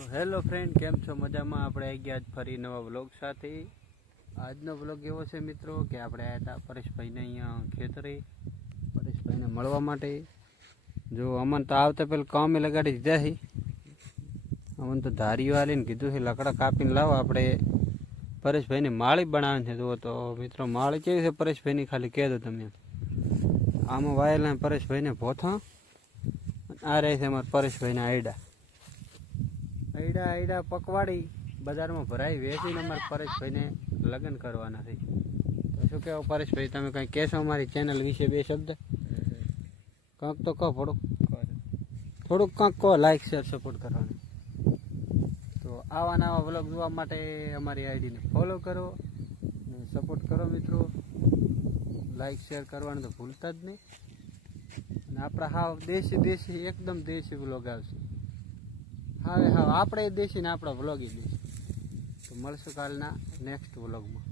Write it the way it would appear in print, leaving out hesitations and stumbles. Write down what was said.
તો hello friend, કેમ છો? મજામાં? આપણે આવી ગયા આજ ફરી નવા વ્લોગ સાથે. આજનો વ્લોગ એવો છે મિત્રો કે આપણે આવ્યા હતા પરેશભાઈને અહીંયા ખેતરે, પરેશભાઈને મળવા માટે. જો અમને તો આવતા પહેલાં કામે લગાડી દીધા છે. અમને તો ધારીઓ આલીને કીધું છે લકડા કાપીને લાવો, આપણે પરેશભાઈને માળી બનાવવાની છે. જુઓ તો મિત્રો માળી કેવી છે પરેશભાઈની, ખાલી કહેજો તમે. આમાં વાયેલા પરેશભાઈને ભોથા, આ રહે છે અમારા પરેશભાઈના આયડા. આયડા પકવાડી બજારમાં ભરાઈ વેચીને અમારા પરેશભાઈને લગ્ન કરવાના છે. તો શું કહેવો પરેશભાઈ, તમે કંઈ કહેશો અમારી ચેનલ વિશે બે શબ્દ? કાંક તો કહો, થોડુંક કાંક કહો, લાઈક શેર સપોર્ટ કરવાનું. તો આવા નવા વ્લોગ જોવા માટે અમારી આઈડીને ફોલો કરો અને સપોર્ટ કરો મિત્રો. લાઈક શેર કરવાનું તો ભૂલતા જ નહીં. અને આપણા હાવ દેશી એકદમ દેશી વ્લોગ આવશે. હા આપણે દેશી ને આપણા વ્લોગ દેશી. તો મળશું કાલના નેક્સ્ટ વ્લોગમાં.